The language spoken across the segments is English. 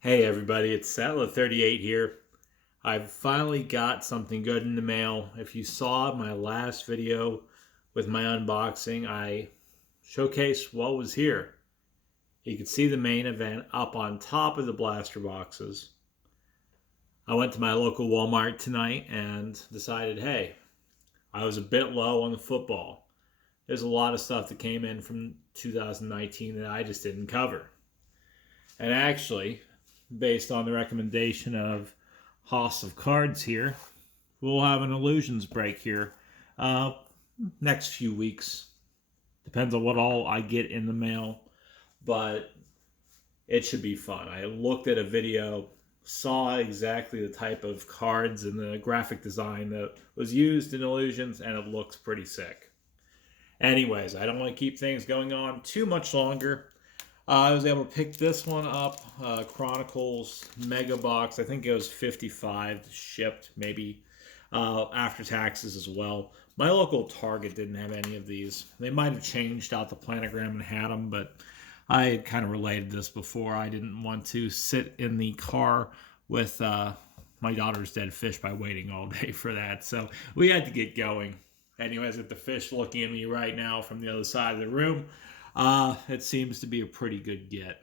Hey everybody, it's Sattler38 here. I've finally got something good in the mail. If you saw my last video with my unboxing, I showcased what was here. You can see the main event up on top of the blaster boxes. I went to my local Walmart tonight and decided, hey, I was a bit low on the football. There's a lot of stuff that came in from 2019 that I just didn't cover. And actually, based on the recommendation of House of Cards here, we'll have an illusions break here uh, next few weeks. Depends on what all I get in the mail, but it should be fun. I looked at a video, saw exactly the type of cards and the graphic design that was used in illusions, and it looks pretty sick. Anyways, I don't want to keep things going on too much longer. I was able to pick this one up, Chronicles Mega Box. I think it was 55 shipped, maybe after taxes as well. My local Target didn't have any of these. They might have changed out the planogram and had them, but I had kind of related this before. I didn't want to sit in the car with my daughter's dead fish by waiting all day for that, so we had to get going. Anyways, with the fish looking at me right now from the other side of the room, it seems to be a pretty good get.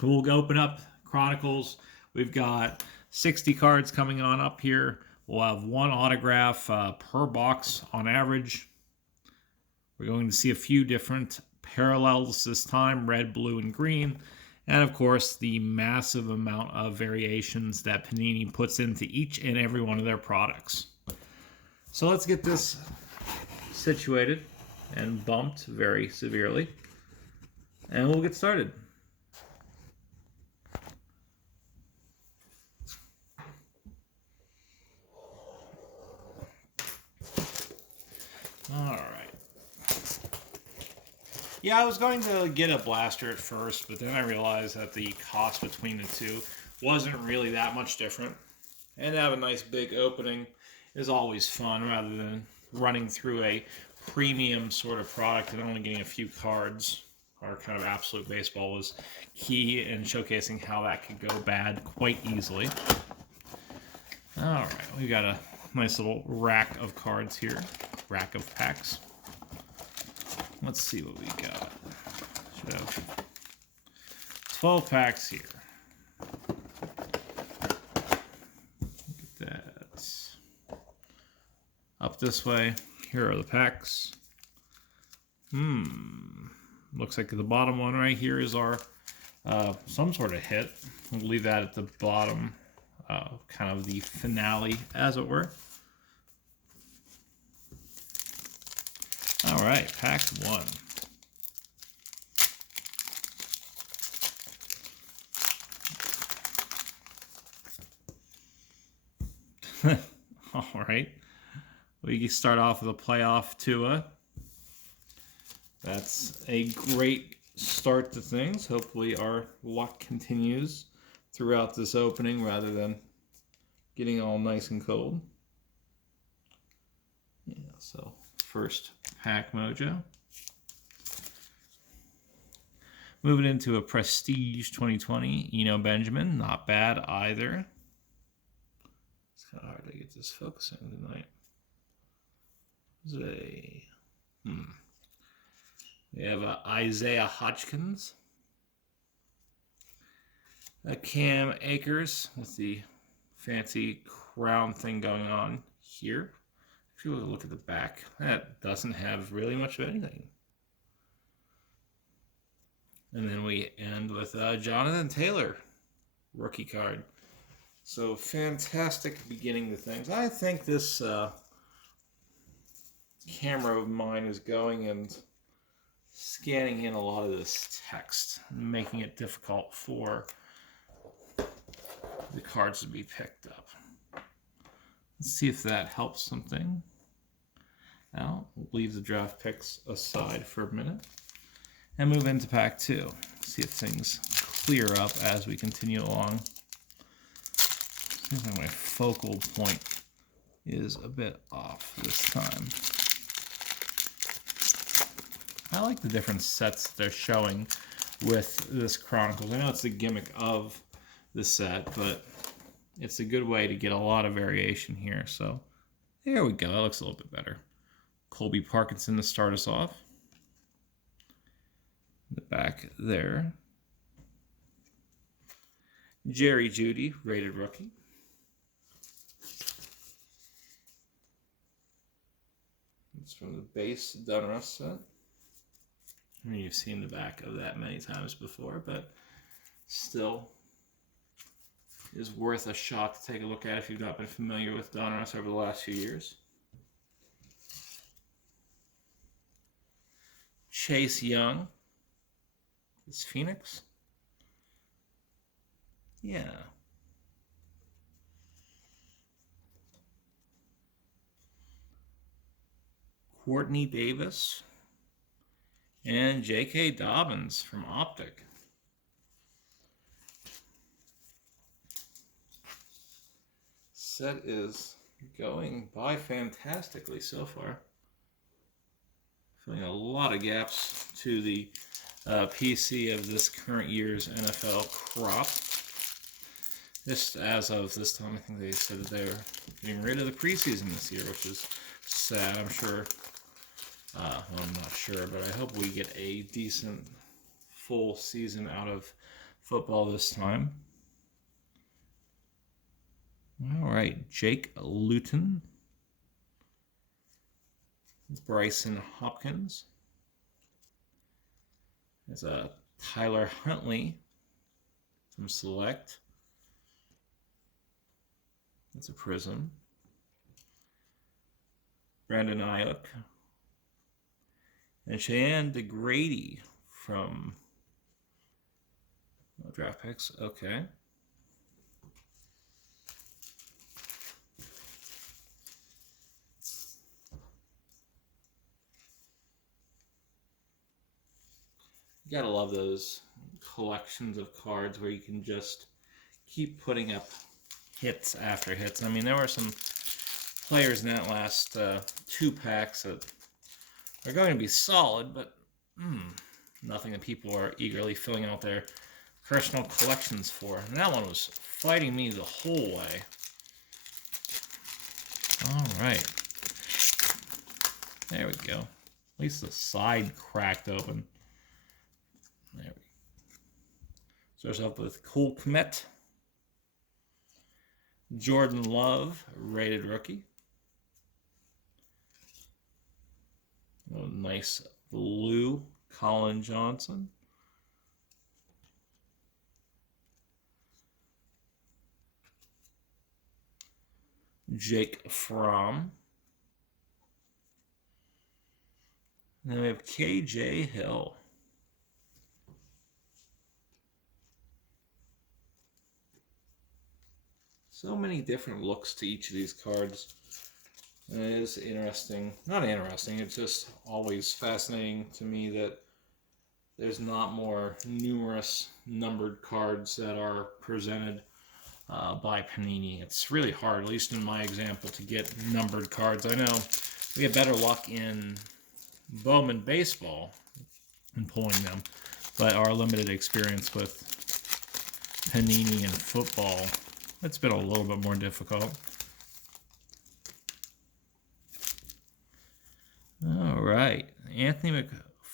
We'll open up Chronicles. We've got 60 cards coming on up here. We'll have one autograph per box on average. We're going to see a few different parallels this time, red, blue, and green. And of course, the massive amount of variations that Panini puts into each and every one of their products. So let's get this situated and bumped very severely, and we'll get started. All right. Yeah, I was going to get a blaster at first, but then I realized that the cost between the two wasn't really that much different. And to have a nice big opening is always fun rather than running through a premium sort of product and only getting a few cards. Our kind of absolute baseball was key in showcasing how that could go bad quite easily. All right, we've got a nice little rack of cards here, rack of packs. Let's see what we got. Should have 12 packs here. Look at that. Up this way, here are the packs. Looks like the bottom one right here is our some sort of hit. We'll leave that at the bottom, kind of the finale, as it were. All right, pack one. All right, we start off with a playoff Tua. That's a great start to things. Hopefully our luck continues throughout this opening rather than getting all nice and cold. Yeah, so first pack mojo. Moving into a Prestige 2020, Eno Benjamin. Not bad either. It's kind of hard to get this focusing tonight. We have Isaiah Hodgkins. A Cam Akers with the fancy crown thing going on here. If you look at the back, that doesn't have really much of anything. And then we end with Jonathan Taylor, rookie card. So fantastic beginning to things. I think this camera of mine is going and scanning in a lot of this text, making it difficult for the cards to be picked up. Let's see if that helps something. Now, we'll leave the draft picks aside for a minute and move into pack two. See if things clear up as we continue along. Seems like my focal point is a bit off this time. I like the different sets they're showing with this Chronicles. I know it's the gimmick of this set, but it's a good way to get a lot of variation here. So there we go. That looks a little bit better. Colby Parkinson to start us off. The back there. Jerry Jeudy, rated rookie. It's from the base Donruss set. I mean, you've seen the back of that many times before, but still is worth a shot to take a look at if you've not been familiar with Donruss over the last few years. Chase Young. Is Phoenix? Yeah. Courtney Davis. And J.K. Dobbins from Optic. Set is going by fantastically so far. Filling a lot of gaps to the PC of this current year's NFL crop. Just as of this time, I think they said that they're getting rid of the preseason this year, which is sad. I'm sure, well, I'm not sure, but I hope we get a decent full season out of football this time. All right, Jake Luton. Bryson Hopkins. There's a Tyler Huntley from Select. That's a Prism. Brandon Ayuk. And Cheyenne DeGrady from Draft Picks. Okay. You gotta love those collections of cards where you can just keep putting up hits after hits. I mean, there were some players in that last 2 packs that are going to be solid, but nothing that people are eagerly filling out their personal collections for. And that one was fighting me the whole way. All right. There we go. At least the side cracked open. There we go. Starts off with Cole Kmet. Jordan Love, rated rookie. A nice blue Colin Johnson. Jake Fromm. And then we have KJ Hill. So many different looks to each of these cards. And it is interesting. Not interesting, it's just always fascinating to me that there's not more numerous numbered cards that are presented by Panini. It's really hard, at least in my example, to get numbered cards. I know we have better luck in Bowman Baseball in pulling them, but our limited experience with Panini and football, it's been a little bit more difficult. All right, Anthony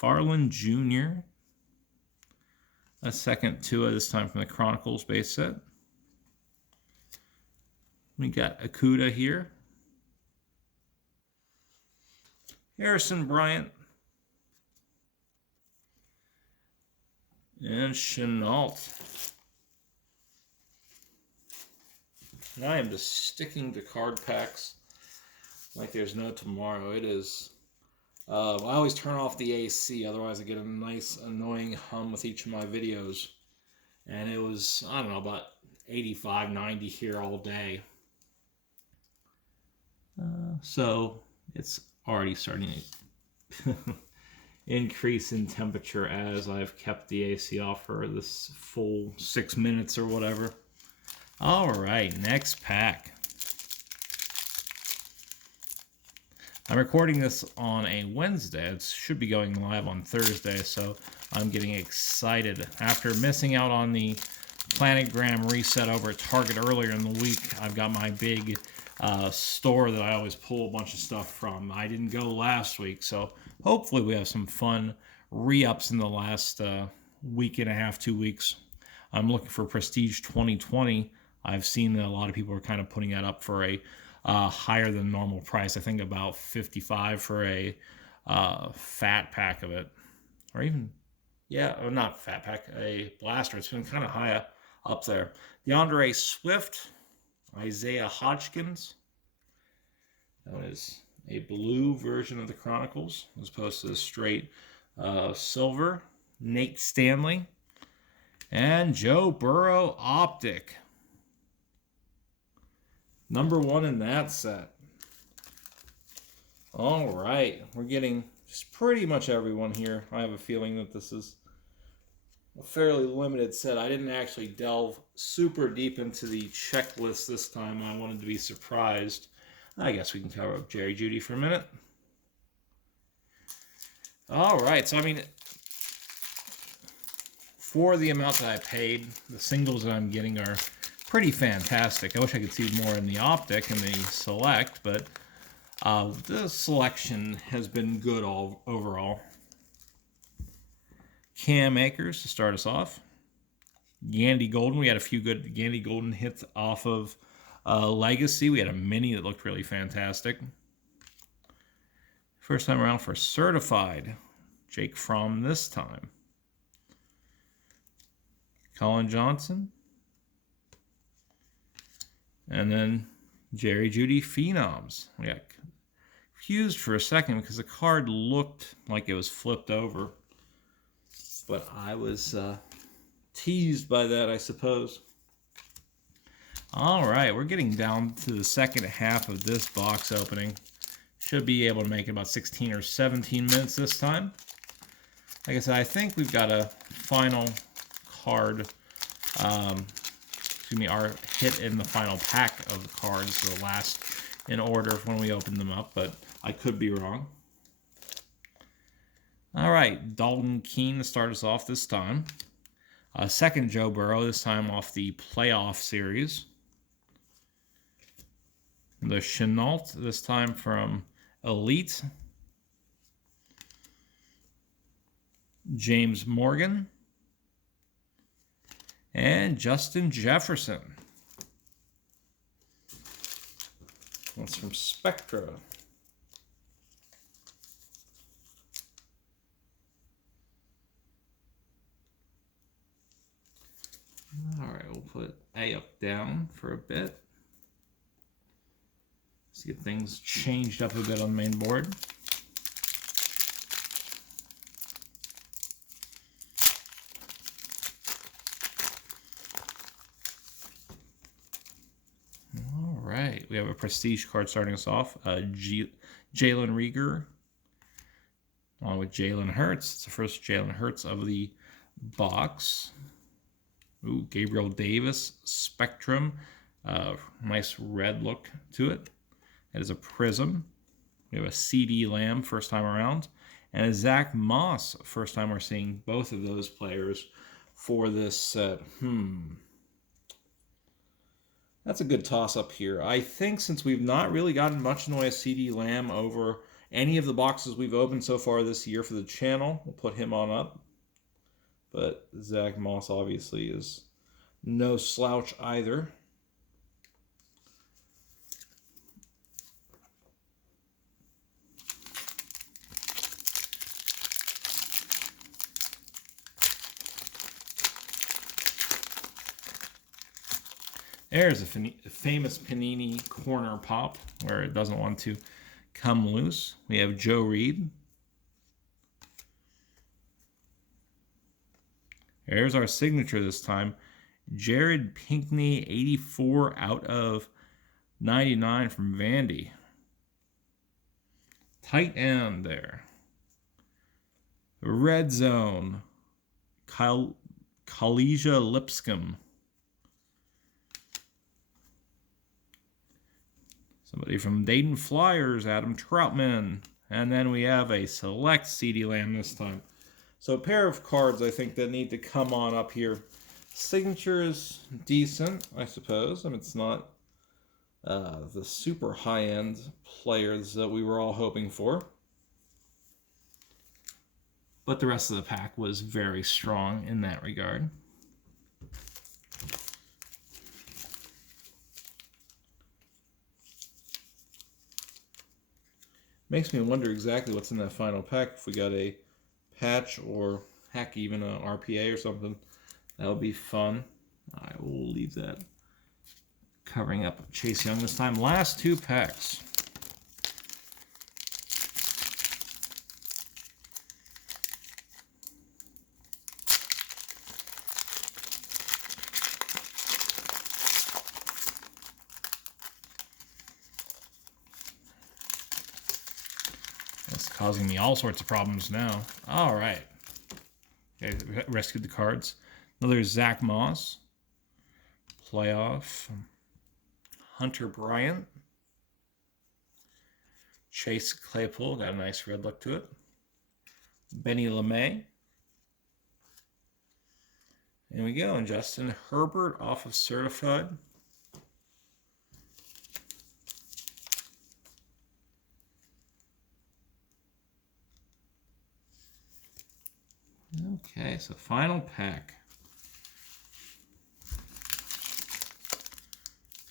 McFarland Jr. A second Tua, this time from the Chronicles base set. We got Akuda here. Harrison Bryant. And Chenault. And I am just sticking to card packs like there's no tomorrow. It is... I always turn off the AC, otherwise I get a nice annoying hum with each of my videos. And it was, I don't know, about 85, 90 here all day. So it's already starting to increase in temperature as I've kept the AC off for this full 6 minutes or whatever. All right, next pack. I'm recording this on a Wednesday. It should be going live on Thursday, so I'm getting excited. After missing out on the planogram reset over at Target earlier in the week. I've got my big store that I always pull a bunch of stuff from. I didn't go last week, so hopefully we have some fun re-ups in the last week and a half, 2 weeks. I'm looking for Prestige 2020. I've seen that a lot of people are kind of putting that up for a higher than normal price. I think about $55 for a fat pack of it, or even, yeah, or not fat pack, a blaster. It's been kind of high up there. DeAndre Swift, Isaiah Hodgkins. That is a blue version of the Chronicles as opposed to the straight silver. Nate Stanley and Joe Burrow Optic. Number 1 in that set. All right, we're getting just pretty much everyone here. I have a feeling that this is a fairly limited set. I didn't actually delve super deep into the checklist this time. I wanted to be surprised. I guess we can cover up Jerry Jeudy for a minute. All right, so I mean, for the amount that I paid, the singles that I'm getting are pretty fantastic. I wish I could see more in the Optic and the Select, but the selection has been good overall. Cam Akers to start us off. Gandy Golden. We had a few good Gandy Golden hits off of Legacy. We had a mini that looked really fantastic. First time around for Certified. Jake Fromm this time. Colin Johnson. And then Jerry Jeudy Phenoms. We got confused for a second because the card looked like it was flipped over. But I was teased by that, I suppose. All right, we're getting down to the second half of this box opening. Should be able to make it about 16 or 17 minutes this time. Like I said, I think we've got a final card, our hit in the final pack of the cards, the last in order when we open them up, but I could be wrong. All right, Dalton Keene to start us off this time. Second Joe Burrow, this time off the playoff series. The Chenault, this time from Elite. James Morgan. And Justin Jefferson. That's from Spectra. All right, we'll put A up down for a bit. Let's get things changed up a bit on the main board. All right, we have a Prestige card starting us off. Jalen Reagor, along with Jalen Hurts. It's the first Jalen Hurts of the box. Ooh, Gabriel Davis, Spectrum. Nice red look to it. It is a Prism. We have a CD Lamb first time around. And a Zach Moss, first time we're seeing both of those players for this set. That's a good toss-up here. I think since we've not really gotten much in the way of CD Lamb over any of the boxes we've opened so far this year for the channel, we'll put him on up. But Zach Moss obviously is no slouch either. There's a famous Panini corner pop where it doesn't want to come loose. We have Joe Reed. There's our signature this time. Jared Pinkney, 84 out of 99 from Vandy. Tight end there. Red Zone. Kalesia Lipscomb. Somebody from Dayton Flyers, Adam Troutman. And then we have a select CD Lamb this time. So a pair of cards, I think, that need to come on up here Signature is decent, I suppose. I mean, it's not the super high-end players that we were all hoping for. But the rest of the pack was very strong in that regard. Makes me wonder exactly what's in that final pack. If we got a patch or heck, even a RPA or something, that would be fun. I will leave that covering up Chase Young this time. Last two packs. That's causing me all sorts of problems now. All right. Okay, rescued the cards. Another Zach Moss. Playoff. Hunter Bryant. Chase Claypool. Got a nice red look to it. Benny LeMay. There we go. And Justin Herbert off of Certified. Okay, so final pack.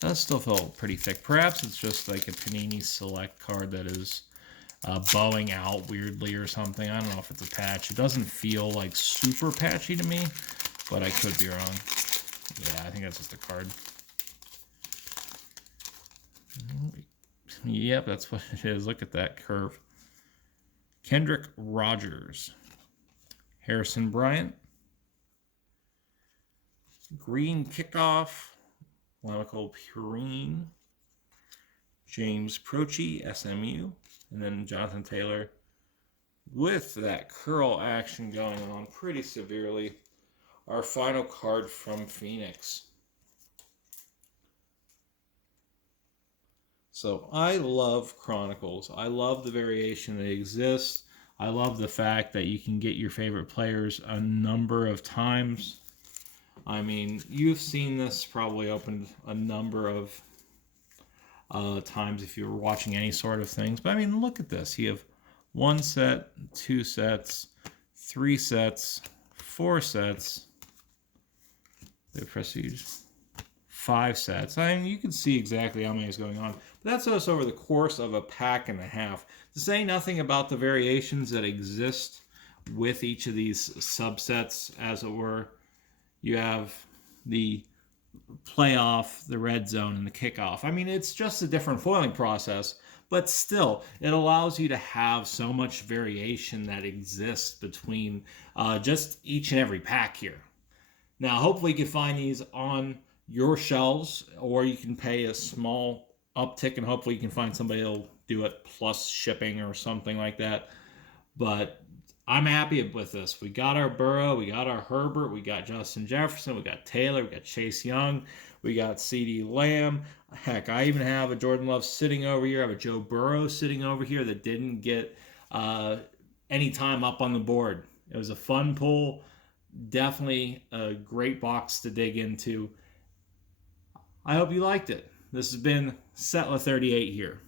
Does still feel pretty thick. Perhaps it's just like a Panini Select card that is bowing out weirdly or something. I don't know if it's a patch. It doesn't feel like super patchy to me, but I could be wrong. Yeah, I think that's just a card. Yep, that's what it is. Look at that curve. Kendrick Rogers. Harrison Bryant. Green Kickoff. Lamical Purine. James Prochi, SMU. And then Jonathan Taylor with that curl action going on pretty severely. Our final card from Phoenix. So I love Chronicles. I love the variation that exists. I love the fact that you can get your favorite players a number of times. I mean, you've seen this probably opened a number of times if you were watching any sort of things. But I mean, look at this. You have 1 set, 2 sets, 3 sets, 4 sets. The Prestige. 5 sets. I mean, you can see exactly how many is going on. But that's us over the course of a pack and a half. To say nothing about the variations that exist with each of these subsets, as it were. You have the playoff, the red zone, and the kickoff. I mean, it's just a different foiling process, but still, it allows you to have so much variation that exists between just each and every pack here. Now, hopefully you can find these on your shelves, or you can pay a small uptick, and hopefully you can find somebody that'll do it plus shipping or something like that. But I'm happy with this. We got our Burrow, we got our Herbert, we got Justin Jefferson, we got Taylor, we got Chase Young, we got CeeDee Lamb. Heck, I even have a Jordan Love sitting over here. I have a Joe Burrow sitting over here that didn't get any time up on the board. It was a fun pull. Definitely a great box to dig into. I hope you liked it. This has been Settler38 here.